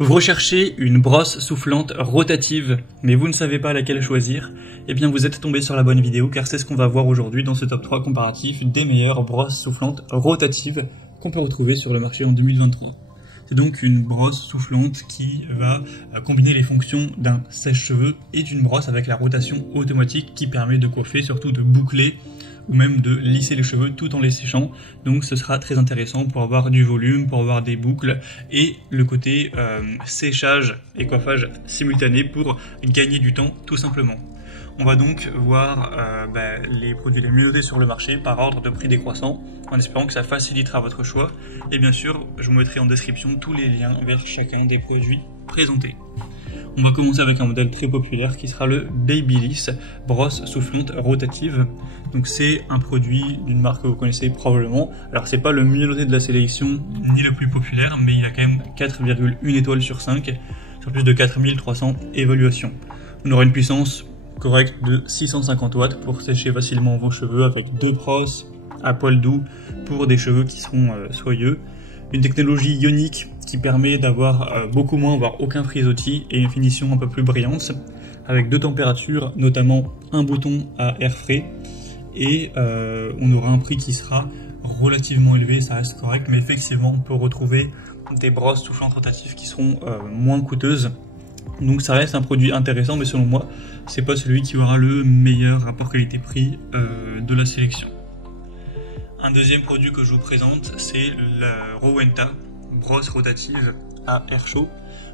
Vous recherchez une brosse soufflante rotative, mais vous ne savez pas laquelle choisir? Eh bien vous êtes tombé sur la bonne vidéo, car c'est ce qu'on va voir aujourd'hui dans ce top 3 comparatif des meilleures brosses soufflantes rotatives qu'on peut retrouver sur le marché en 2023. C'est donc une brosse soufflante qui va combiner les fonctions d'un sèche-cheveux et d'une brosse avec la rotation automatique qui permet de coiffer, surtout de boucler ou même de lisser les cheveux tout en les séchant. Donc ce sera très intéressant pour avoir du volume, pour avoir des boucles et le côté séchage et coiffage simultané pour gagner du temps tout simplement. On va donc voir les produits les mieux notés sur le marché par ordre de prix décroissant, en espérant que ça facilitera votre choix. Et bien sûr, je vous mettrai en description tous les liens vers chacun des produits présentés. On va commencer avec un modèle très populaire qui sera le Babyliss brosse soufflante rotative. Donc c'est un produit d'une marque que vous connaissez probablement. Alors c'est pas le mieux noté de la sélection ni le plus populaire, mais il a quand même 4,1 étoiles sur 5 sur plus de 4300 évaluations. On aura une puissance correcte de 650 watts pour sécher facilement vos cheveux avec deux brosses à poil doux pour des cheveux qui seront soyeux. Une technologie ionique qui permet d'avoir beaucoup moins, voire aucun frisottis et une finition un peu plus brillante avec deux températures, notamment un bouton à air frais et on aura un prix qui sera relativement élevé, ça reste correct, mais effectivement on peut retrouver des brosses soufflantes rotatives qui seront moins coûteuses. Donc ça reste un produit intéressant, mais selon moi c'est pas celui qui aura le meilleur rapport qualité-prix de la sélection. Un deuxième produit que je vous présente, c'est la Rowenta brosse rotative à air chaud.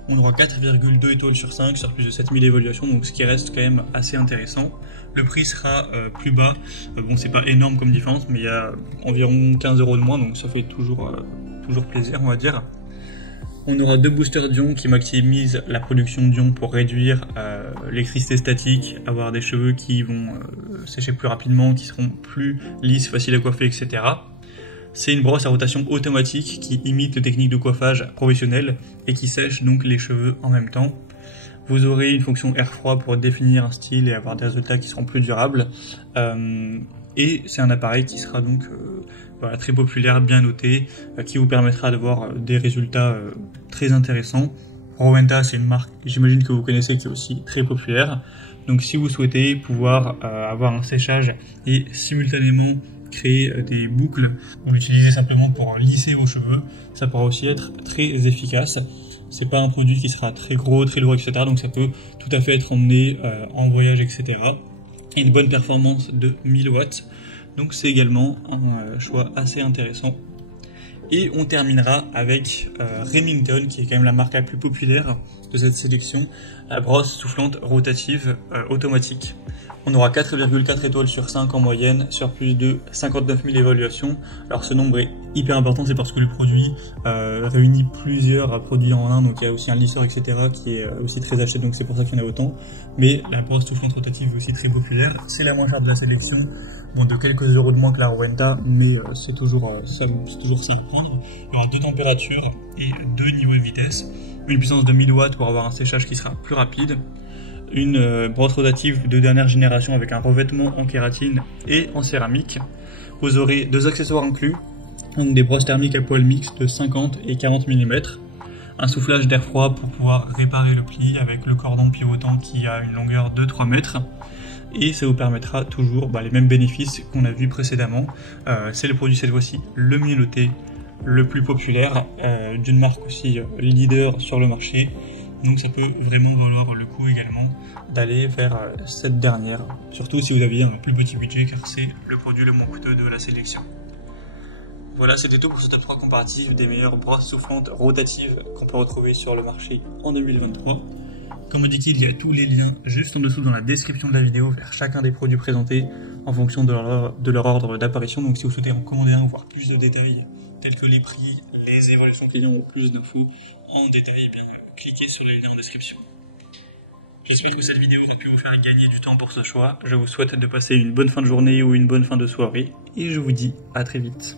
On aura 4,2 étoiles sur 5 sur plus de 7000 évaluations, donc ce qui reste quand même assez intéressant. Le prix sera plus bas, bon c'est pas énorme comme différence, mais il y a environ 15 € de moins, donc ça fait toujours plaisir on va dire. On aura deux boosters d'ion qui maximisent la production d'ion pour réduire l'électricité statique, avoir des cheveux qui vont sécher plus rapidement, qui seront plus lisses, faciles à coiffer, etc. C'est une brosse à rotation automatique qui imite les techniques de coiffage professionnelles et qui sèche donc les cheveux en même temps. Vous aurez une fonction air froid pour définir un style et avoir des résultats qui seront plus durables. Et c'est un appareil qui sera donc très populaire, bien noté, qui vous permettra d'avoir des résultats très intéressants. Rowenta, c'est une marque, j'imagine que vous connaissez, qui est aussi très populaire. Donc si vous souhaitez pouvoir avoir un séchage et simultanément créer des boucles, ou l'utiliser simplement pour lisser vos cheveux, ça pourra aussi être très efficace. C'est pas un produit qui sera très gros, très lourd, etc. Donc ça peut tout à fait être emmené en voyage, etc. Et une bonne performance de 1000 watts. Donc c'est également un choix assez intéressant. Et on terminera avec Remington, qui est quand même la marque la plus populaire de cette sélection, la brosse soufflante rotative automatique. On aura 4,4 étoiles sur 5 en moyenne sur plus de 59 000 évaluations. Alors ce nombre est hyper important, c'est parce que le produit réunit plusieurs produits en un, donc il y a aussi un lisseur, etc. qui est aussi très acheté, donc c'est pour ça qu'il y en a autant. Mais la brosse soufflante rotative est aussi très populaire, c'est la moins chère de la sélection, bon de quelques euros de moins que la Rowenta, mais c'est toujours ça à prendre. Il y aura deux températures et deux niveaux de vitesse, une puissance de 1000 watts pour avoir un séchage qui sera plus rapide, une brosse rotative de dernière génération avec un revêtement en kératine et en céramique. Vous aurez deux accessoires inclus, donc des brosses thermiques à poil mixte de 50 et 40 mm, un soufflage d'air froid pour pouvoir réparer le pli avec le cordon pivotant qui a une longueur de 3 mètres, et ça vous permettra toujours les mêmes bénéfices qu'on a vu précédemment. C'est le produit cette fois-ci le mieux noté, le plus populaire, d'une marque aussi leader sur le marché, donc ça peut vraiment valoir le coup également d'aller vers cette dernière, surtout si vous aviez un plus petit budget, car c'est le produit le moins coûteux de la sélection. Voilà, c'était tout pour ce top 3 comparatif des meilleures brosses soufflantes rotatives qu'on peut retrouver sur le marché en 2023. Comme indiqué, il y a tous les liens juste en dessous dans la description de la vidéo vers chacun des produits présentés en fonction de leur ordre d'apparition. Donc si vous souhaitez en commander un ou voir plus de détails tels que les prix, les évaluations clients ou plus d'infos en détail, eh bien cliquez sur les liens en description. J'espère que cette vidéo a pu vous faire gagner du temps pour ce choix. Je vous souhaite de passer une bonne fin de journée ou une bonne fin de soirée et je vous dis à très vite.